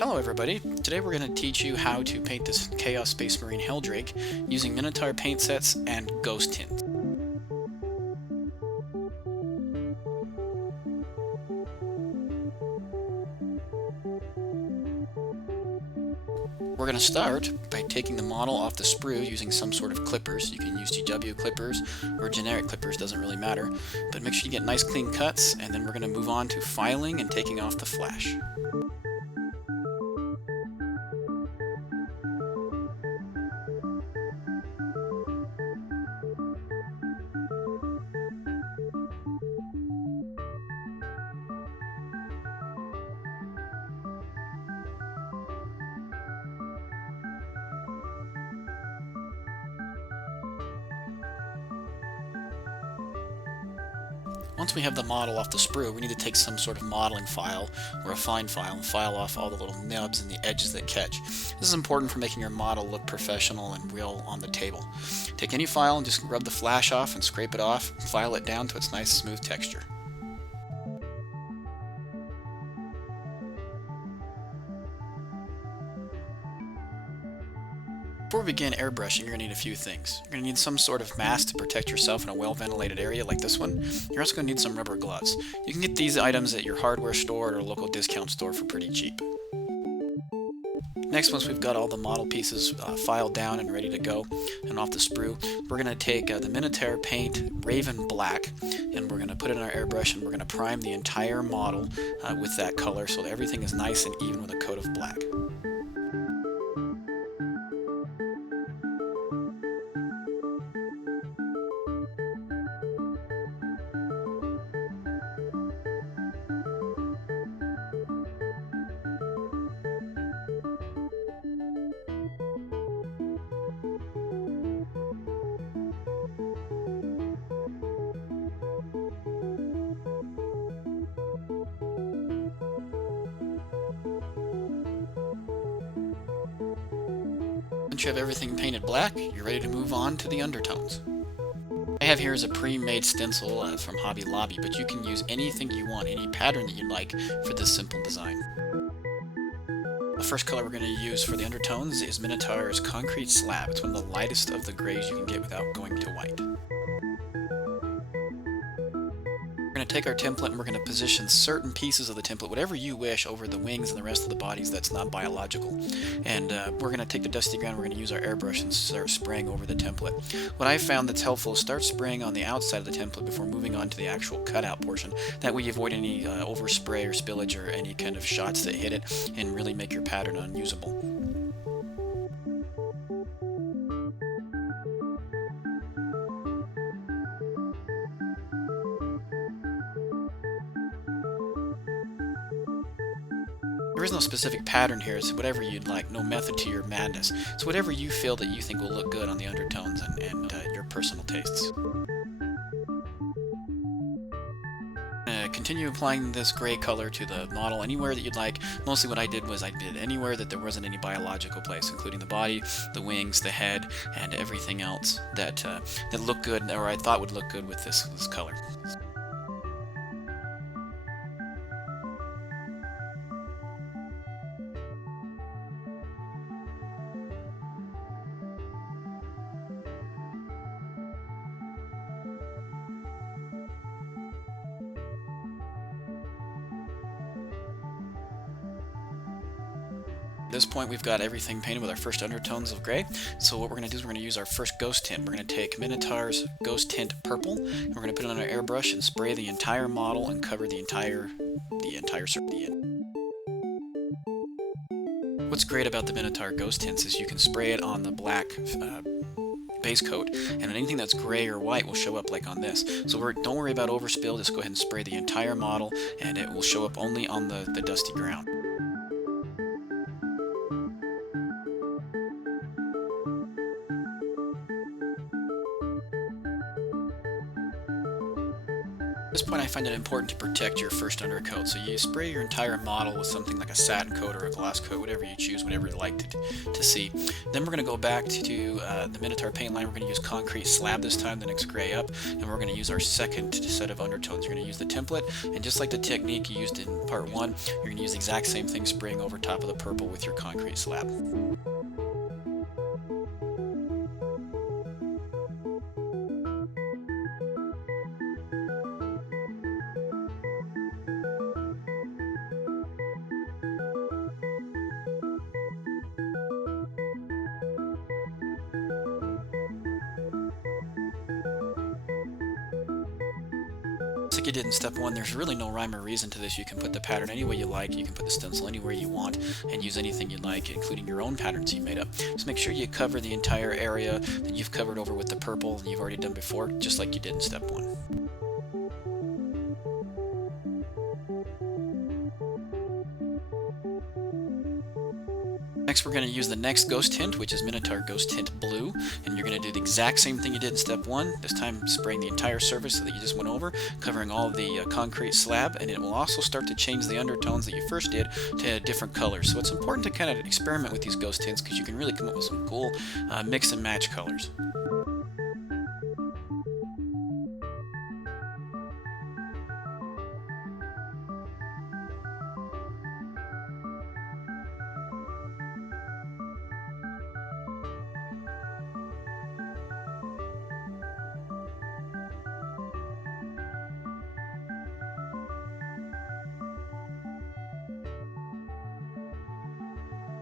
Hello everybody, today we're going to teach you how to paint this Chaos Space Marine Heldrake using Minitaire paint sets and ghost tint. We're going to start by taking the model off the sprue using some sort of clippers. You can use GW clippers or generic clippers, doesn't really matter, but make sure you get nice clean cuts, and then we're going to move on to filing and taking off the flash. Once we have the model off the sprue, we need to take some sort of modeling file or a fine file and file off all the little nubs and the edges that catch. This is important for making your model look professional and real on the table. Take any file and just rub the flash off and scrape it off, file it down to its nice smooth texture. Before we begin airbrushing, you're going to need a few things. You're going to need some sort of mask to protect yourself in a well-ventilated area like this one. You're also going to need some rubber gloves. You can get these items at your hardware store or local discount store for pretty cheap. Next, once we've got all the model pieces filed down and ready to go and off the sprue, we're going to take the Minitaire Paint Raven Black and we're going to put it in our airbrush and we're going to prime the entire model with that color so that everything is nice and even with a coat of black. Once you have everything painted black, you're ready to move on to the undertones. I have here is a pre-made stencil from Hobby Lobby, but you can use anything you want, any pattern that you like for this simple design. The first color we're going to use for the undertones is Minitaure's Concrete Slab. It's one of the lightest of the grays you can get without going to white. We're going to take our template and we're going to position certain pieces of the template, whatever you wish, over the wings and the rest of the bodies that's not biological. And we're going to take the dusty ground, we're going to use our airbrush and start spraying over the template. What I found that's helpful is start spraying on the outside of the template before moving on to the actual cutout portion. That way you avoid any overspray or spillage or any kind of shots that hit it and really make your pattern unusable. There is no specific pattern here, it's whatever you'd like, no method to your madness. So whatever you feel that you think will look good on the undertones and your personal tastes. Continue applying this gray color to the model anywhere that you'd like. Mostly what I did was I did anywhere that there wasn't any biological place, including the body, the wings, the head, and everything else that looked good, or I thought would look good with this color. At this point we've got everything painted with our first undertones of gray, so what we're going to do is we're going to use our first ghost tint. We're going to take Minitaure's Ghost Tint Purple, and we're going to put it on our airbrush and spray the entire model and cover the entire surface. What's great about the Minitaire Ghost Tints is you can spray it on the black base coat, and anything that's gray or white will show up like on this. So don't worry about overspill, just go ahead and spray the entire model and it will show up only on the dusty ground. At this point I find it important to protect your first undercoat, so you spray your entire model with something like a satin coat or a gloss coat, whatever you choose, whatever you like to see. Then we're going to go back to the Minitaire paint line. We're going to use concrete slab this time, the next gray up, and we're going to use our second set of undertones. You're going to use the template, and just like the technique you used in part 1, you're going to use the exact same thing, spraying over top of the purple with your concrete slab. Like you did in step 1, there's really no rhyme or reason to this. You can put the pattern any way you like, you can put the stencil anywhere you want, and use anything you like, including your own patterns you made up. Just make sure you cover the entire area that you've covered over with the purple that you've already done before, just like you did in step 1. Next, we're going to use the next ghost tint, which is Minotaur Ghost Tint Blue, and you're going to do the exact same thing you did in step 1, this time spraying the entire surface that you just went over, covering all of the concrete slab, and it will also start to change the undertones that you first did to different colors. So it's important to kind of experiment with these ghost tints because you can really come up with some cool mix and match colors.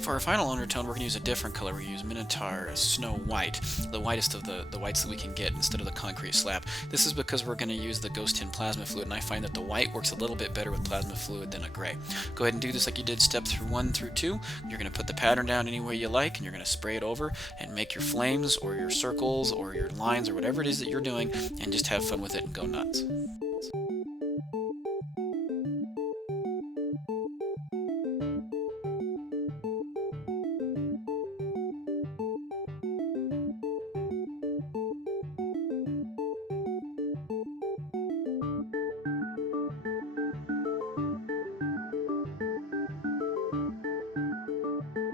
For our final undertone, we're going to use a different color. We're going to use Minotaur Snow White, the whitest of the whites that we can get instead of the concrete slab. This is because we're going to use the ghost tint plasma fluid, and I find that the white works a little bit better with plasma fluid than a gray. Go ahead and do this like you did step 1 through 2. You're going to put the pattern down any way you like, and you're going to spray it over and make your flames or your circles or your lines or whatever it is that you're doing, and just have fun with it and go nuts.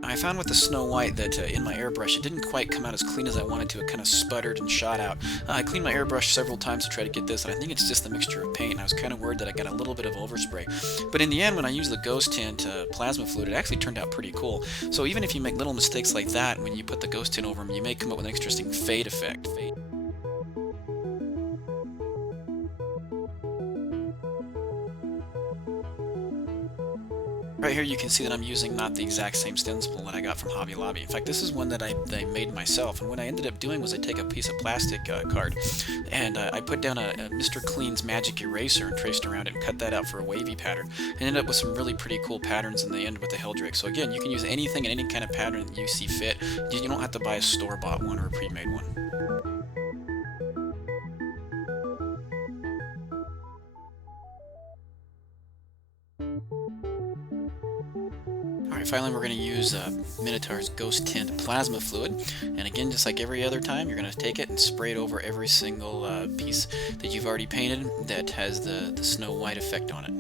I found with the Snow White that in my airbrush it didn't quite come out as clean as I wanted to. It kind of sputtered and shot out. I cleaned my airbrush several times to try to get this, and I think it's just the mixture of paint, and I was kind of worried that I got a little bit of overspray. But in the end, when I used the ghost tint plasma fluid, it actually turned out pretty cool. So even if you make little mistakes like that, when you put the ghost tint over them, you may come up with an interesting fade effect. Right here you can see that I'm using not the exact same stencil that I got from Hobby Lobby. In fact, this is one that I made myself, and what I ended up doing was I take a piece of plastic card, and I put down a Mr. Clean's magic eraser and traced around it and cut that out for a wavy pattern, and ended up with some really pretty cool patterns in the end with the Heldrake. So again, you can use anything and any kind of pattern that you see fit. You don't have to buy a store-bought one or a pre-made one. Alright, finally we're going to use Minotaur's Ghost Tint Plasma Fluid, and again, just like every other time, you're going to take it and spray it over every single piece that you've already painted that has the Snow White effect on it.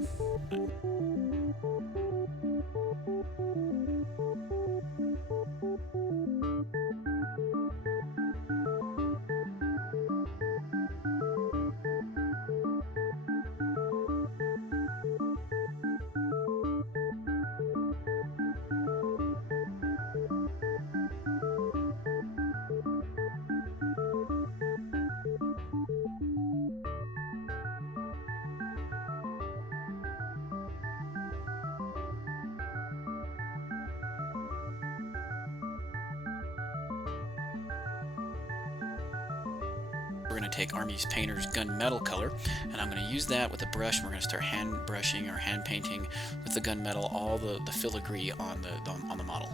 We're going to take Army's Painter's gunmetal color, and I'm going to use that with a brush, and we're going to start hand brushing or hand painting with the gunmetal all the filigree on the model.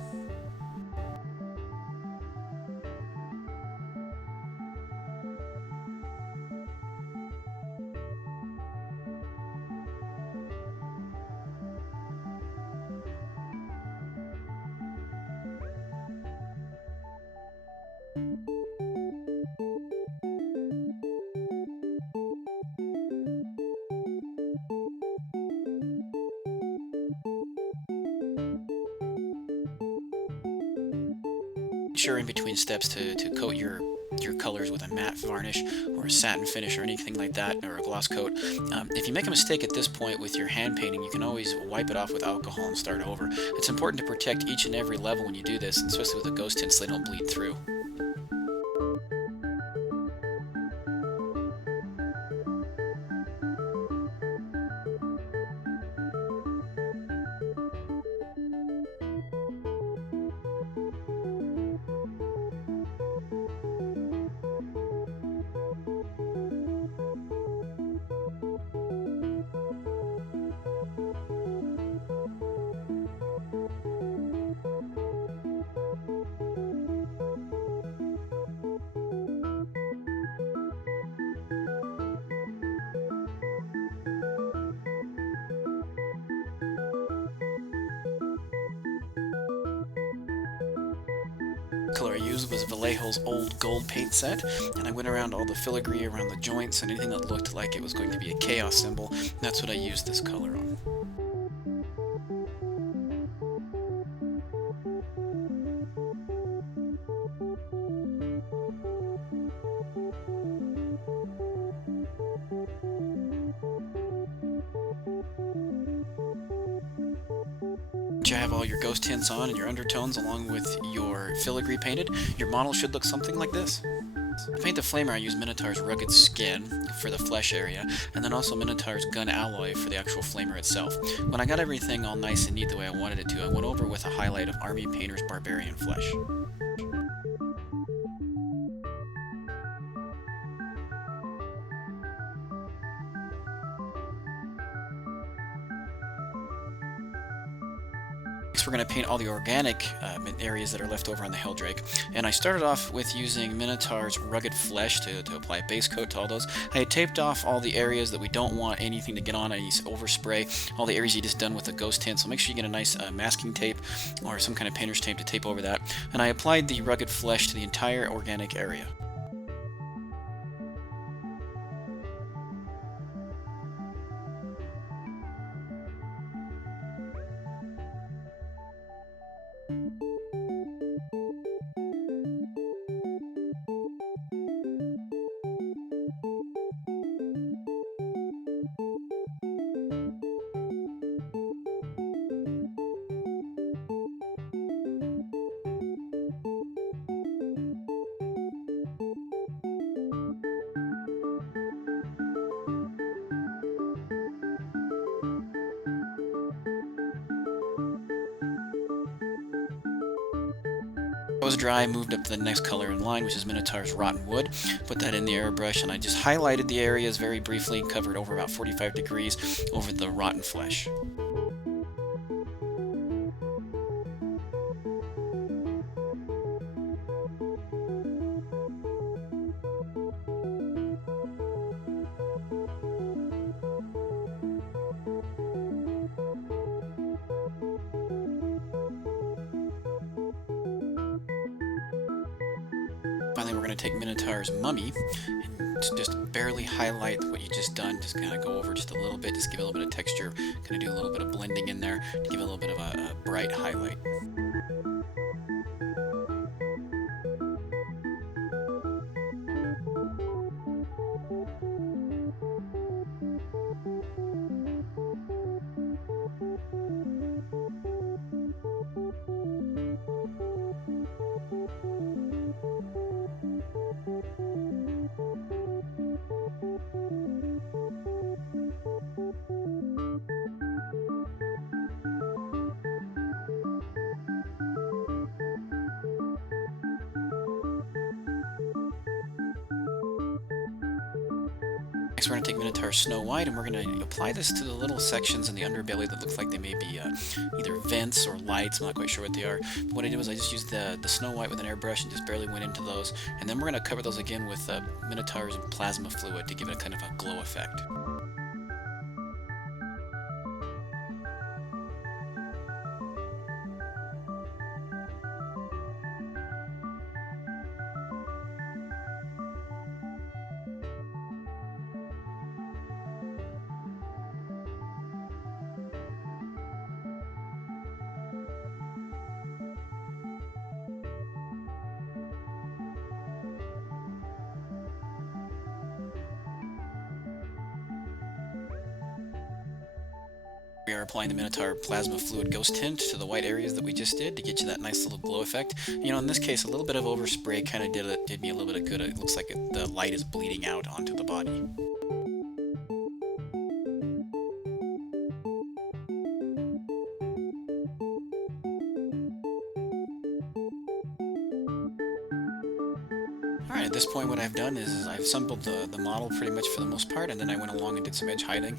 sure in between steps to coat your colors with a matte varnish or a satin finish or anything like that, or a gloss coat. If you make a mistake at this point with your hand painting, you can always wipe it off with alcohol and start over. It's important to protect each and every level when you do this, especially with the ghost tints so they don't bleed through. Color I used was Vallejo's old gold paint set, and I went around all the filigree around the joints and anything that looked like it was going to be a chaos symbol. That's what I used this color on. Once you have all your ghost tints on and your undertones along with your filigree painted, your model should look something like this. To paint the flamer, I used Minotaur's rugged skin for the flesh area, and then also Minotaur's GunAlloy for the actual flamer itself. When I got everything all nice and neat the way I wanted it to, I went over with a highlight of Army Painter's Barbarian Flesh. Next, we're going to paint all the organic areas that are left over on the Heldrake. And I started off with using Minotaur's rugged flesh to apply a base coat to all those. I had taped off all the areas that we don't want anything to get on, any overspray, all the areas you just done with the ghost tint. So make sure you get a nice masking tape or some kind of painter's tape to tape over that. And I applied the rugged flesh to the entire organic area. It was dry, I moved up to the next color in line, which is Minotaur's Rotten Wood. Put that in the airbrush, and I just highlighted the areas very briefly, covered over about 45 degrees over the rotten flesh. Finally, we're going to take Minotaur's Mummy and just barely highlight what you just done. Just kind of go over just a little bit, just give it a little bit of texture, kind of do a little bit of blending in there to give it a little bit of a bright highlight. Next, we're going to take Minotaur Snow White, and we're going to apply this to the little sections in the underbelly that looks like they may be either vents or lights. I'm not quite sure what they are. But what I did was I just used the Snow White with an airbrush and just barely went into those. And then we're going to cover those again with Minotaur's plasma fluid to give it a kind of a glow effect. We are applying the Minotaur Plasma Fluid Ghost Tint to the white areas that we just did to get you that nice little glow effect. You know, in this case, a little bit of overspray kind of did me a little bit of good. It looks like the light is bleeding out onto the body. Alright, at this point what I've done is I've assembled the model pretty much for the most part, and then I went along and did some edge hiding.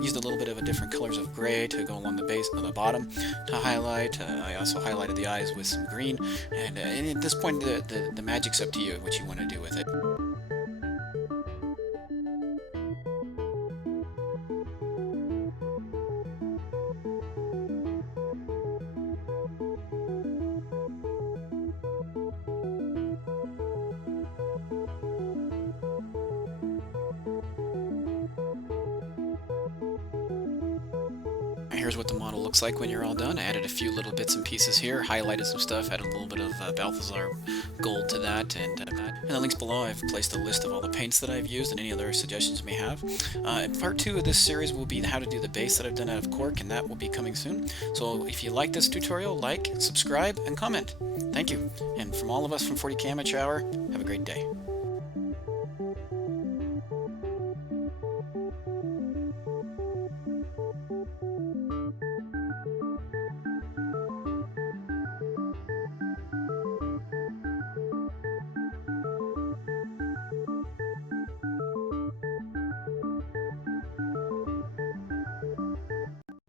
Used a little bit of a different colors of gray to go along the base of the bottom to highlight. I also highlighted the eyes with some green, and at this point the magic's up to you, what you want to do with it. Here's what the model looks like when you're all done. I added a few little bits and pieces here, highlighted some stuff, added a little bit of Balthazar Gold to that, and in the links below I've placed a list of all the paints that I've used and any other suggestions you may have. Part 2 of this series will be how to do the base that I've done out of cork, and that will be coming soon. So if you like this tutorial, like, subscribe, and comment. Thank you. And from all of us from 40K Amateur Hour, have a great day.